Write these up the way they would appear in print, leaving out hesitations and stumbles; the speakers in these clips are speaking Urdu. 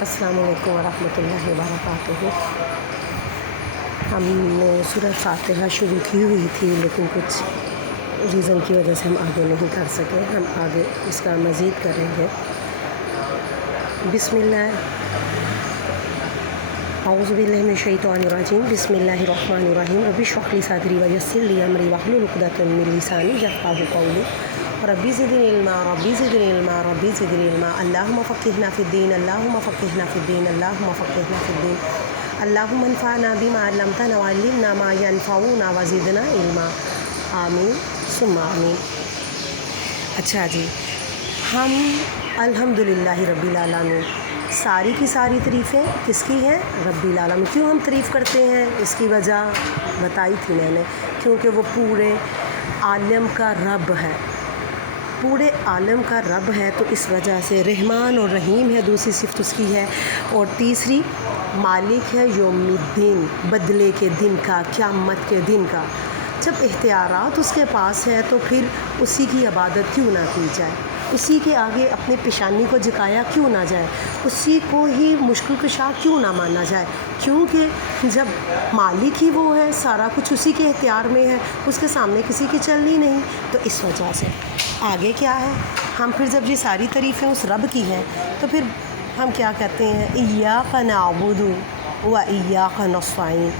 السلام علیکم ورحمۃ اللہ وبرکاتہ۔ ہم نے سورۃ فاتحہ شروع کی ہوئی تھی لیکن کچھ ریزن کی وجہ سے ہم آگے نہیں کر سکے۔ ہم آگے اس کا مزید کریں گے۔ بسم اللہ، اعوذ باللہ من الشیطان الرجیم، بسم اللہ الرحمن الرحیم۔ رب اشرح لی صدری ویسر لی امری واحلل عقدۃ من لسانی یفقہوا قولی۔ ربی زدنی علما ربی زدنی علما ربی زدنی علما۔ اللہم فقہنا فی الدین اللہم فقہنا فی الدین اللہم فقہنا فی الدین۔ اللہم انفعنا بما علمتنا وعلمنا ما ینفعنا وزدنا علما۔ آمین ثم آمین۔ اچھا جی، ہم الحمدللہ رب العالمین، ساری کی ساری تعریفیں کس کی ہیں؟ رب العالمین۔ کیوں ہم تعریف کرتے ہیں؟ اس کی وجہ بتائی تھی میں نے، کیونکہ وہ پورے عالم کا رب ہے، پورے عالم کا رب ہے، تو اس وجہ سے رحمان اور رحیم ہے، دوسری صفت اس کی ہے، اور تیسری مالک ہے یوم الدین، بدلے کے دن کا، قیامت کے دن کا۔ جب اختیارات اس کے پاس ہے تو پھر اسی کی عبادت کیوں نہ کی جائے، اسی کے آگے اپنی پیشانی کو جھکایا کیوں نہ جائے، اسی کو ہی مشکل کشا کیوں نہ مانا جائے، کیونکہ جب مالک ہی وہ ہے، سارا کچھ اسی کے اختیار میں ہے، اس کے سامنے کسی کی چلنی نہیں۔ تو اس وجہ سے آگے کیا ہے، ہم پھر جب یہ ساری تعریفیں اس رب کی ہیں تو پھر ہم کیا کہتے ہیں؟ ایاک نعبد و ایاک نستعین،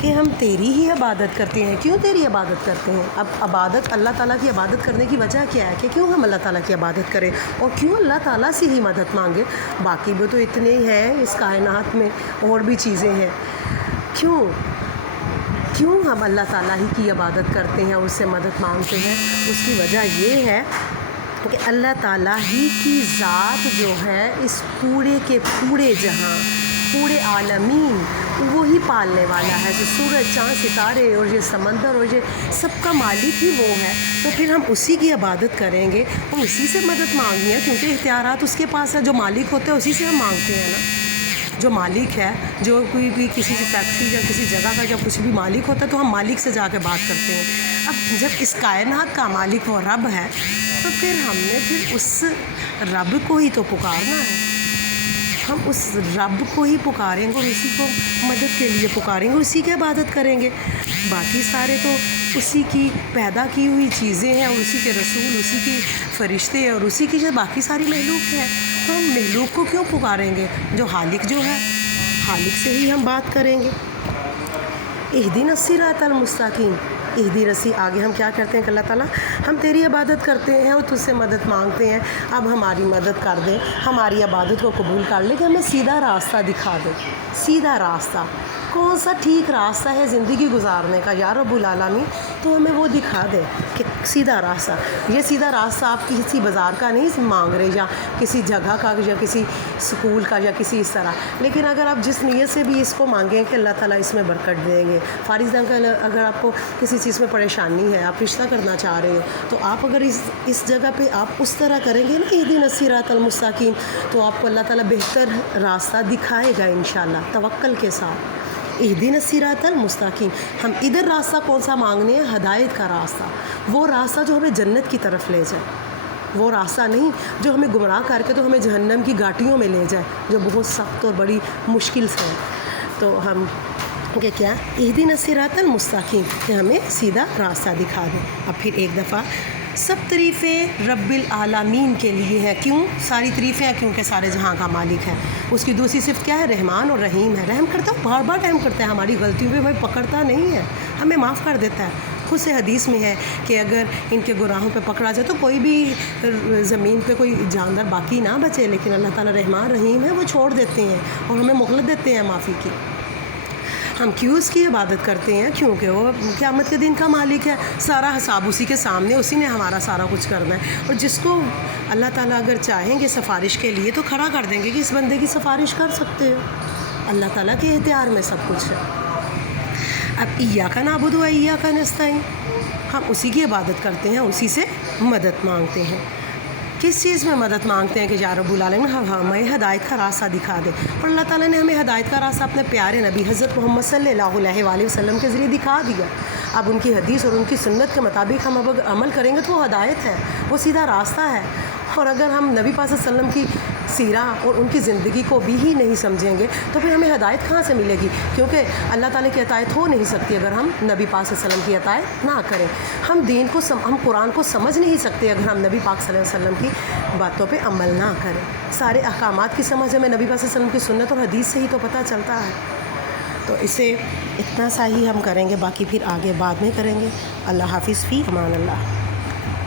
کہ ہم تیری ہی عبادت کرتے ہیں۔ کیوں تیری عبادت کرتے ہیں؟ اب عبادت، اللہ تعالیٰ کی عبادت کرنے کی وجہ کیا ہے کہ کیوں ہم اللہ تعالیٰ کی عبادت کریں اور کیوں اللہ تعالیٰ سے ہی مدد مانگیں؟ باقی بھی تو اتنے ہیں اس کائنات میں، اور بھی چیزیں ہیں، کیوں ہم اللہ تعالیٰ ہی کی عبادت کرتے ہیں اور اس سے مدد مانگتے ہیں؟ اس کی وجہ یہ ہے کہ اللہ تعالیٰ ہی کی ذات جو ہے اس پورے کے پورے جہاں، پورے عالمین، وہی پالنے والا ہے۔ جو سورج، چاند، ستارے اور یہ سمندر اور یہ سب کا مالک ہی وہ ہے، تو پھر ہم اسی کی عبادت کریں گے اور اسی سے مدد مانگنی ہے، کیونکہ اختیارات اس کے پاس ہے۔ جو مالک ہوتے ہیں اسی سے ہم مانگتے ہیں نا۔ جو مالک ہے، جو کوئی بھی کسی فیکٹری یا کسی جگہ کا جب کچھ بھی مالک ہوتا ہے تو ہم مالک سے جا کے بات کرتے ہیں۔ اب جب اس کائنات کا مالک وہ رب ہے تو پھر ہم نے پھر اس رب کو ہی تو پکارنا ہے، ہم اس رب کو ہی پکاریں گے اور اسی کو مدد کے لیے پکاریں گے، اسی کی عبادت کریں گے۔ باقی سارے تو اسی کی پیدا کی ہوئی چیزیں ہیں، اور اسی کے رسول، اسی کی فرشتے اور اسی کی جو باقی ساری مخلوق ہیں، تو ہم مخلوق کو کیوں پکاریں گے؟ جو خالق جو ہے، خالق سے ہی ہم بات کریں گے۔ اہدنا الصراط المستقیم، اہدنا، آگے ہم کیا کرتے ہیں کہ اللہ تعالیٰ ہم تیری عبادت کرتے ہیں اور تجھ سے مدد مانگتے ہیں، اب ہماری مدد کر دے، ہماری عبادت کو قبول کر لے، کہ ہمیں سیدھا راستہ دکھا دے۔ سیدھا راستہ کون سا ٹھیک راستہ ہے زندگی گزارنے کا یا رب العالمین؟ تو ہمیں وہ دکھا دے کہ سیدھا راستہ، یہ سیدھا راستہ آپ کسی بازار کا نہیں مانگ رہے، یا کسی جگہ کا یا کسی سکول کا یا کسی اس طرح، لیکن اگر آپ جس نیت سے بھی اس کو مانگیں کہ اللہ تعالیٰ اس میں برکت دیں گے۔ فار ایگزامپل، اگر آپ کو کسی چیز میں پریشانی ہے، آپ رشتہ کرنا چاہ رہے ہو، تو آپ اگر اس جگہ پہ آپ اس طرح کریں گے نا، اہدنا الصراط المستقیم، تو آپ کو اللہ تعالیٰ بہتر راستہ دکھائے گا انشاءاللہ، توکل کے ساتھ۔ اہدنا الصراط المستقیم، ہم ادھر راستہ کون سا مانگنے ہیں؟ ہدایت کا راستہ، وہ راستہ جو ہمیں جنت کی طرف لے جائے، وہ راستہ نہیں جو ہمیں گمراہ کر کے تو ہمیں جہنم کی گھاٹیوں میں لے جائے، جو بہت سخت اور بڑی مشکل سے ہے۔ تو ہم کہ کیا؟ اہدنا الصراط المستقیم، کہ ہمیں سیدھا راستہ دکھا دیں۔ اب پھر ایک دفعہ سب تعریفیں رب العالمین کے لیے ہے۔ کیوں ساری تعریفیں ہیں؟ کیونکہ سارے جہاں کا مالک ہے۔ اس کی دوسری صفت کیا ہے؟ رحمان اور رحیم ہے، رحم کرتا ہے، بار بار رحم کرتا ہے، ہماری غلطیوں پہ ہمیں پکڑتا نہیں ہے، ہمیں معاف کر دیتا ہے۔ خود سے حدیث میں ہے کہ اگر ان کے گناہوں پہ پکڑا جائے تو کوئی بھی زمین پہ کوئی جاندار باقی نہ بچے، لیکن اللہ تعالیٰ رحمان رحیم ہے، وہ چھوڑ دیتے ہیں اور ہمیں مہلت دیتے ہیں معافی کی۔ ہم کیوں اس کی عبادت کرتے ہیں؟ کیونکہ وہ قیامت کے دن کا مالک ہے، سارا حساب اسی کے سامنے، اسی نے ہمارا سارا کچھ کرنا ہے، اور جس کو اللہ تعالیٰ اگر چاہیں گے سفارش کے لیے تو کھڑا کر دیں گے کہ اس بندے کی سفارش کر سکتے ہو۔ اللہ تعالیٰ کے اختیار میں سب کچھ ہے۔ اب ایاک نعبد و ایاک نستعین، ہم اسی کی عبادت کرتے ہیں، اسی سے مدد مانگتے ہیں۔ کس چیز میں مدد مانگتے ہیں؟ کہ یا رب العالمین ہمیں ہدایت کا راستہ دکھا دے، اور اللہ تعالیٰ نے ہمیں ہدایت کا راستہ اپنے پیارے نبی حضرت محمد صلی اللہ علیہ وآلہ وسلم کے ذریعے دکھا دیا۔ اب ان کی حدیث اور ان کی سنت کے مطابق ہم اب عمل کریں گے تو وہ ہدایت ہے، وہ سیدھا راستہ ہے۔ اور اگر ہم نبی پاک صلی اللہ علیہ وسلم کی سیرہ اور ان کی زندگی کو بھی ہی نہیں سمجھیں گے تو پھر ہمیں ہدایت کہاں سے ملے گی؟ کیونکہ اللہ تعالیٰ کی اطاعت ہو نہیں سکتی اگر ہم نبی پاک صلی اللہ علیہ وسلم کی اطاعت نہ کریں۔ ہم دین کو ہم قرآن کو سمجھ نہیں سکتے اگر ہم نبی پاک صلی اللہ علیہ وسلم کی باتوں پہ عمل نہ کریں۔ سارے احکامات کی سمجھ ہمیں نبی پاک صلی اللہ علیہ وسلم کی سنت اور حدیث سے ہی تو پتہ چلتا ہے۔ تو اسے اتنا سا ہی ہم کریں گے، باقی پھر آگے بعد میں کریں گے۔ اللہ حافظ، فی امان اللہ۔